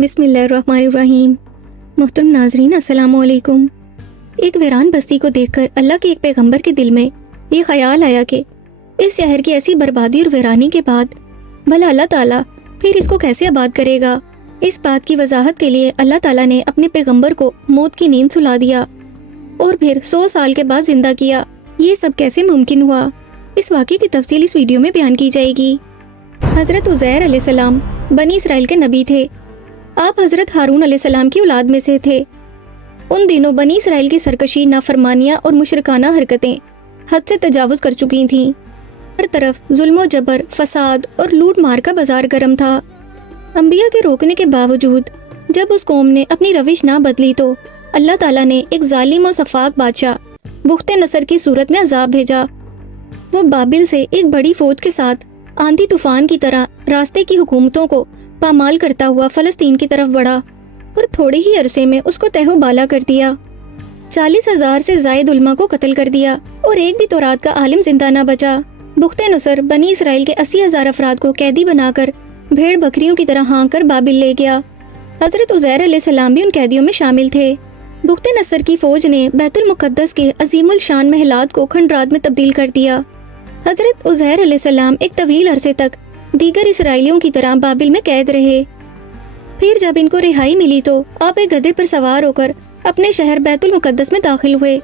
بسم اللہ الرحمن الرحیم۔ محترم ناظرین السلام علیکم۔ ایک ویران بستی کو دیکھ کر اللہ کے ایک پیغمبر کے دل میں یہ خیال آیا کہ اس شہر کی ایسی بربادی اور ویرانی کے بعد بھلا اللہ تعالیٰ پھر اس کو کیسے آباد کرے گا۔ اس بات کی وضاحت کے لیے اللہ تعالیٰ نے اپنے پیغمبر کو موت کی نیند سلا دیا اور پھر 100 سال کے بعد زندہ کیا۔ یہ سب کیسے ممکن ہوا، اس واقعے کی تفصیل اس ویڈیو میں بیان کی جائے گی۔ حضرت عزیر علیہ السلام بنی اسرائیل کے نبی تھے۔ آپ حضرت ہارون علیہ السلام کی اولاد میں سے تھے۔ ان دنوں بنی اسرائیل کی سرکشی، نافرمانیاں اور مشرکانہ حرکتیں حد سے تجاوز کر چکی تھیں۔ ہر طرف ظلم و جبر، فساد اور لوٹ مار کا بازار گرم تھا۔ انبیاء کے روکنے کے باوجود جب اس قوم نے اپنی روش نہ بدلی تو اللہ تعالیٰ نے ایک ظالم و سفاک بادشاہ بخت نصر کی صورت میں عذاب بھیجا۔ وہ بابل سے ایک بڑی فوج کے ساتھ آندھی طوفان کی طرح راستے کی حکومتوں کو پامال کرتا ہوا فلسطین کی طرف بڑھا اور تھوڑے ہی عرصے میں اس کو تہو بالا کر دیا۔ 40,000 سے زائد علماء کو قتل کر دیا اور ایک بھی تورات کا عالم زندہ نہ بچا۔ بخت نصر بنی اسرائیل کے 80,000 افراد کو قیدی بنا کر بھیڑ بکریوں کی طرح ہانک کر بابل لے گیا۔ حضرت عزیر علیہ السلام بھی ان قیدیوں میں شامل تھے۔ بخت نصر کی فوج نے بیت المقدس کے عظیم الشان محلات کو کھنڈرات میں تبدیل کر دیا۔ حضرت عزیر علیہ السلام ایک طویل عرصے تک دیگر اسرائیلیوں کی طرح بابل میں قید رہے۔ پھر جب ان کو رہائی ملی تو آپ ایک گدھے پر سوار ہو کر اپنے شہر بیت المقدس میں داخل ہوئے۔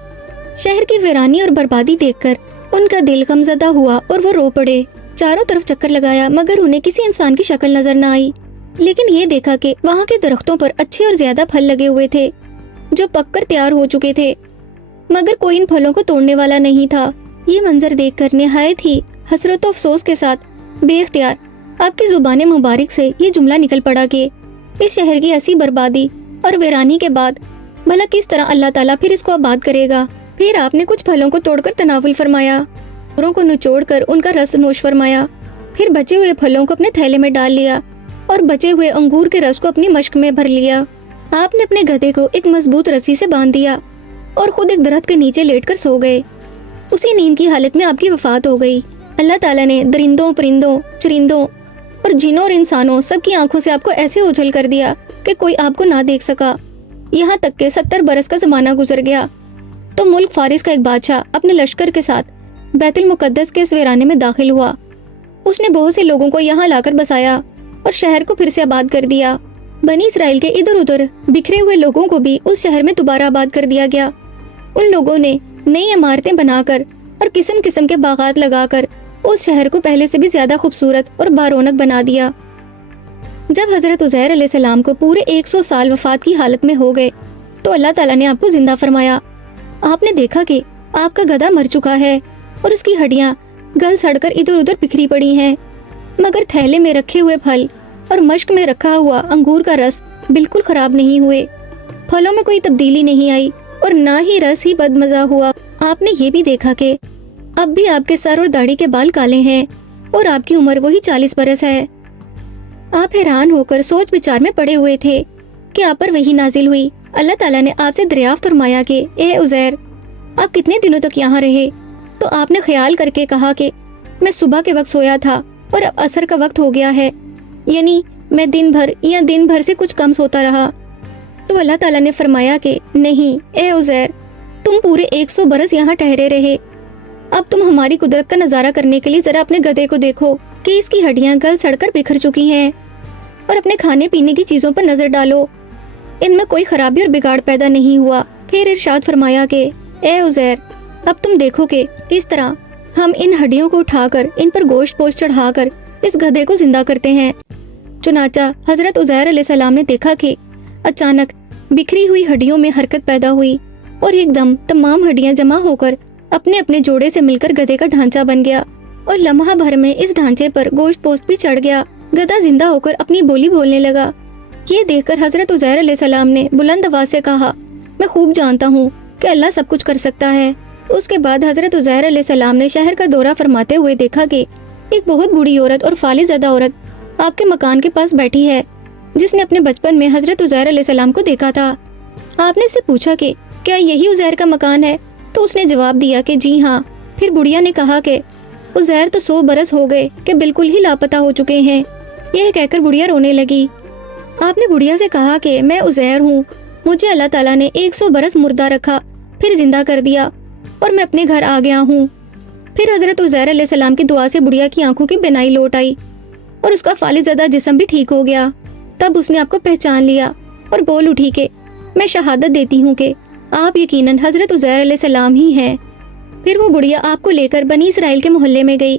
شہر کی ویرانی اور بربادی دیکھ کر ان کا دل غمزدہ ہوا اور وہ رو پڑے۔ چاروں طرف چکر لگایا مگر انہیں کسی انسان کی شکل نظر نہ آئی، لیکن یہ دیکھا کہ وہاں کے درختوں پر اچھے اور زیادہ پھل لگے ہوئے تھے جو پک کر تیار ہو چکے تھے، مگر کوئی ان پھلوں کو توڑنے والا نہیں تھا۔ یہ منظر دیکھ کر نہایت ہی حسرت و افسوس کے ساتھ بے اختیار آپ کی زبان مبارک سے یہ جملہ نکل پڑا کہ اس شہر کی ایسی بربادی اور ویرانی کے بعد بھلا کس طرح اللہ تعالیٰ پھر اس کو آباد کرے گا۔ پھر آپ نے کچھ پھلوں کو توڑ کر تناول فرمایا، انگوروں کو نچوڑ کر ان کا رس نوش فرمایا، پھر بچے ہوئے پھلوں کو اپنے تھیلے میں ڈال لیا اور بچے ہوئے انگور کے رس کو اپنی مشک میں بھر لیا۔ آپ نے اپنے گدھے کو ایک مضبوط رسی سے باندھ دیا اور خود ایک درخت کے نیچے لیٹ کر سو گئے۔ اسی نیند کی حالت میں آپ کی وفات ہو گئی۔ اللہ تعالیٰ نے درندوں، پرندوں، چرندوں اور جنوں اور انسانوں سب کی آنکھوں سے آپ کو ایسے اوجھل کر دیا کہ کوئی آپ کو نہ دیکھ سکا۔ یہاں تک کہ 70 برس کا زمانہ گزر گیا تو ملک فارس کا ایک بادشاہ اپنے لشکر کے ساتھ بیت المقدس کے اس ویرانے میں داخل ہوا۔ اس نے بہت سے لوگوں کو یہاں لا کر بسایا اور شہر کو پھر سے آباد کر دیا۔ بنی اسرائیل کے ادھر ادھر بکھرے ہوئے لوگوں کو بھی اس شہر میں دوبارہ آباد کر دیا گیا۔ ان لوگوں نے نئی عمارتیں بنا کر اور قسم قسم کے باغات لگا کر اس شہر کو پہلے سے بھی زیادہ خوبصورت اور بارونق بنا دیا۔ جب حضرت عزیر علیہ السلام کو پورے 100 سال وفات کی حالت میں ہو گئے تو اللہ تعالیٰ نے آپ کو زندہ فرمایا۔ آپ نے دیکھا کہ آپ کا گدھا مر چکا ہے اور اس کی ہڈیاں گل سڑ کر ادھر ادھر بکھری پڑی ہیں، مگر تھیلے میں رکھے ہوئے پھل اور مشک میں رکھا ہوا انگور کا رس بالکل خراب نہیں ہوئے۔ پھلوں میں کوئی تبدیلی نہیں آئی اور نہ ہی رس ہی بدمزہ ہوا۔ آپ نے یہ بھی دیکھا کہ اب بھی آپ کے سر اور داڑھی کے بال کالے ہیں اور آپ کی عمر وہی 40 برس ہے۔ آپ حیران ہو کر سوچ بچار میں پڑے ہوئے تھے کہ آپ پر وحی نازل ہوئی۔ اللہ تعالیٰ نے آپ سے دریافت فرمایا کہ اے عزیر، آپ کتنے دنوں تک یہاں رہے؟ تو آپ نے خیال کر کے کہا کہ میں صبح کے وقت سویا تھا اور اب عصر کا وقت ہو گیا ہے، یعنی میں دن بھر سے کچھ کم سوتا رہا۔ تو اللہ تعالیٰ نے فرمایا کہ نہیں اے عزیر، تم پورے 100 برس یہاں ٹھہرے رہے۔ اب تم ہماری قدرت کا نظارہ کرنے کے لیے ذرا اپنے گدھے کو دیکھو کہ اس کی ہڈیاں گل سڑ کر بکھر چکی ہیں، اور اپنے کھانے پینے کی چیزوں پر نظر ڈالو، ان میں کوئی خرابی اور بگاڑ پیدا نہیں ہوا۔ پھر ارشاد فرمایا کہ اے عزیر، اب تم دیکھو کہ کس طرح ہم ان ہڈیوں کو اٹھا کر ان پر گوشت پوش چڑھا کر اس گدھے کو زندہ کرتے ہیں۔ چنانچہ حضرت عزیر علیہ السلام نے دیکھا کہ اچانک بکھری ہوئی ہڈیوں میں حرکت پیدا ہوئی اور ایک دم تمام ہڈیاں جمع ہو کر اپنے اپنے جوڑے سے مل کر گدھے کا ڈھانچہ بن گیا اور لمحہ بھر میں اس ڈھانچے پر گوشت پوست بھی چڑھ گیا۔ گدھا زندہ ہو کر اپنی بولی بولنے لگا۔ یہ دیکھ کر حضرت عزیر علیہ السلام نے بلند آواز سے کہا، میں خوب جانتا ہوں کہ اللہ سب کچھ کر سکتا ہے۔ اس کے بعد حضرت عزیر علیہ السلام نے شہر کا دورہ فرماتے ہوئے دیکھا کہ ایک بہت بوڑھی عورت اور فالج زدہ عورت آپ کے مکان کے پاس بیٹھی ہے، جس نے اپنے بچپن میں حضرت عزیر علیہ السلام کو دیکھا تھا۔ آپ نے اس سے پوچھا کہ کیا یہی عزیر کا مکان ہے؟ تو اس نے جواب دیا کہ جی ہاں۔ پھر بڑھیا نے کہا کہ عزیر تو 100 برس ہو گئے کہ بالکل ہی لاپتہ ہو چکے ہیں۔ یہ کہہ کر بڑھیا رونے لگی۔ آپ نے بڑھیا سے کہا کہ میں عزیر ہوں، مجھے اللہ تعالیٰ نے 100 برس مردہ رکھا، پھر زندہ کر دیا اور میں اپنے گھر آ گیا ہوں۔ پھر حضرت عزیر علیہ السلام کی دعا سے بڑھیا کی آنکھوں کی بینائی لوٹ آئی اور اس کا فالج زدہ جسم بھی ٹھیک ہو گیا۔ تب اس نے آپ کو پہچان لیا اور بول اٹھی کہ میں شہادت دیتی ہوں کہ آپ یقیناً حضرت عزیر علیہ السلام ہی ہیں۔ پھر وہ بڑھیا آپ کو لے کر بنی اسرائیل کے محلے میں گئی۔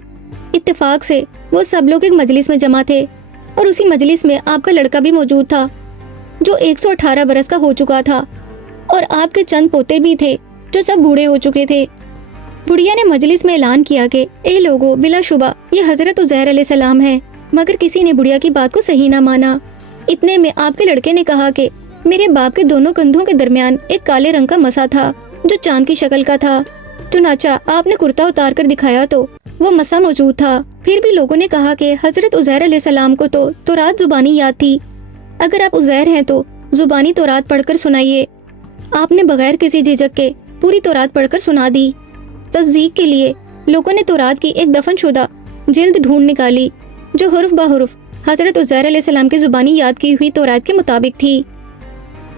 اتفاق سے وہ سب لوگ ایک مجلس میں جمع تھے اور اسی مجلس میں آپ کا لڑکا بھی موجود تھا جو 118 برس کا ہو چکا تھا، اور آپ کے چند پوتے بھی تھے جو سب بوڑھے ہو چکے تھے۔ بڑھیا نے مجلس میں اعلان کیا کہ اے لوگو، بلا شبہ یہ حضرت عزیر علیہ السلام ہے، مگر کسی نے بڑھیا کی بات کو صحیح نہ مانا۔ اتنے میں آپ کے لڑکے نے کہا کہ میرے باپ کے دونوں کندھوں کے درمیان ایک کالے رنگ کا مسا تھا جو چاند کی شکل کا تھا۔ چنانچہ آپ نے کرتا اتار کر دکھایا تو وہ مسا موجود تھا۔ پھر بھی لوگوں نے کہا کہ حضرت عزیر علیہ السلام کو تو تورات زبانی یاد تھی، اگر آپ عزیر ہیں تو زبانی تورات پڑھ کر سنائیے۔ آپ نے بغیر کسی جھجک کے پوری تورات پڑھ کر سنا دی۔ تصدیق کے لیے لوگوں نے تورات کی ایک دفن شدہ جلد ڈھونڈ نکالی جو حرف بحرف حضرت عزیر علیہ السلام کی زبانی یاد کی ہوئی تورات کے مطابق تھی۔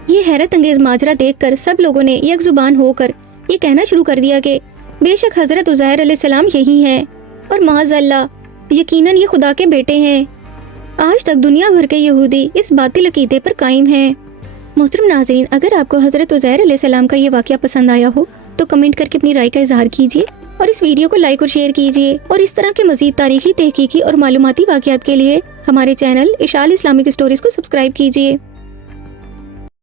یہ حیرت انگیز ماجرا دیکھ کر سب لوگوں نے یک زبان ہو کر یہ کہنا شروع کر دیا کہ بے شک حضرت عزیر علیہ السلام یہی ہیں، اور معاذ اللہ یقیناً یہ خدا کے بیٹے ہیں۔ آج تک دنیا بھر کے یہودی اس باطل عقیدے پر قائم ہیں۔ محترم ناظرین، اگر آپ کو حضرت عزیر علیہ السلام کا یہ واقعہ پسند آیا ہو تو کمنٹ کر کے اپنی رائے کا اظہار کیجیے اور اس ویڈیو کو لائک اور شیئر کیجیے، اور اس طرح کے مزید تاریخی، تحقیقی اور معلوماتی واقعات کے لیے ہمارے چینل اشال اسلامک اسٹوریز کو سبسکرائب کیجیے۔